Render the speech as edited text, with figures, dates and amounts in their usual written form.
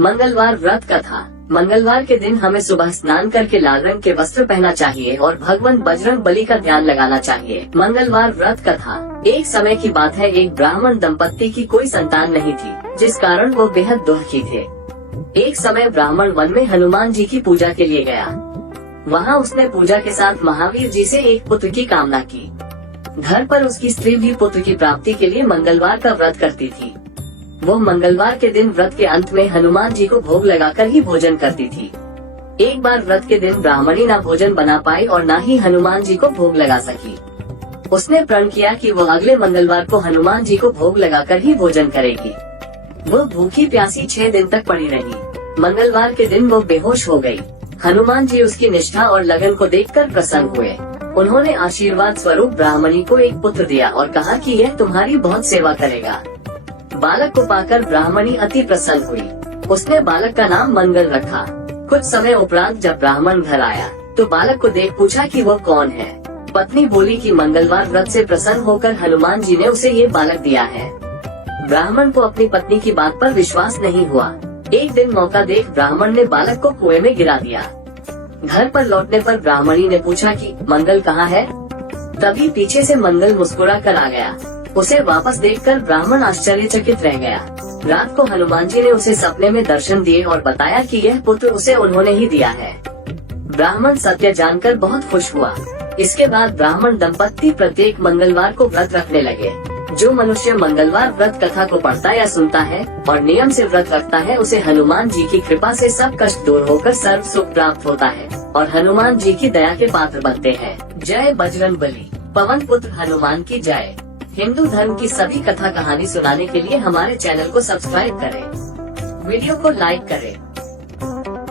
मंगलवार व्रत कथा। मंगलवार के दिन हमें सुबह स्नान करके लाल रंग के वस्त्र पहनना चाहिए और भगवान बजरंग बली का ध्यान लगाना चाहिए। मंगलवार व्रत कथा। एक समय की बात है, एक ब्राह्मण दंपत्ति की कोई संतान नहीं थी, जिस कारण वो बेहद दुखी थे। एक समय ब्राह्मण वन में हनुमान जी की पूजा के लिए गया। वहाँ उसने पूजा के साथ महावीर जी से एक पुत्र की कामना की। घर पर उसकी स्त्री भी पुत्र की प्राप्ति के लिए मंगलवार का व्रत करती थी। वो मंगलवार के दिन व्रत के अंत में हनुमान जी को भोग लगाकर ही भोजन करती थी। एक बार व्रत के दिन ब्राह्मणी ना भोजन बना पाई और ना ही हनुमान जी को भोग लगा सकी। उसने प्रण किया कि वो अगले मंगलवार को हनुमान जी को भोग लगाकर ही भोजन करेगी। वो भूखी प्यासी 6 दिन तक पड़ी रही। मंगलवार के दिन वो बेहोश हो गई। हनुमान जी उसकी निष्ठा और लगन को देखकर प्रसन्न हुए। उन्होंने आशीर्वाद स्वरूप ब्राह्मणी को एक पुत्र दिया और कहा कि यह तुम्हारी बहुत सेवा करेगा। बालक को पाकर ब्राह्मणी अति प्रसन्न हुई। उसने बालक का नाम मंगल रखा। कुछ समय उपरांत जब ब्राह्मण घर आया तो बालक को देख पूछा कि वो कौन है। पत्नी बोली कि मंगलवार व्रत से प्रसन्न होकर हनुमान जी ने उसे ये बालक दिया है। ब्राह्मण को अपनी पत्नी की बात पर विश्वास नहीं हुआ। एक दिन मौका देख ब्राह्मण ने बालक को कुएं में गिरा दिया। घर पर लौटने पर ब्राह्मणी ने पूछा कि मंगल कहाँ है। तभी पीछे से मंगल मुस्कुरा कर आ गया। उसे वापस देखकर ब्राह्मण आश्चर्यचकित रह गया। रात को हनुमान जी ने उसे सपने में दर्शन दिए और बताया कि यह पुत्र उसे उन्होंने ही दिया है। ब्राह्मण सत्य जानकर बहुत खुश हुआ। इसके बाद ब्राह्मण दंपत्ति प्रत्येक मंगलवार को व्रत रखने लगे। जो मनुष्य मंगलवार व्रत कथा को पढ़ता या सुनता है और नियम से व्रत रखता है, उसे हनुमान जी की कृपा से सब कष्ट दूर होकर सर्व सुख प्राप्त होता है और हनुमान जी की दया के पात्र बनते हैं। जय बजरंग बली। पवन पुत्र हनुमान की जय। हिंदू धर्म की सभी कथा कहानी सुनाने के लिए हमारे चैनल को सब्सक्राइब करें। वीडियो को लाइक करें।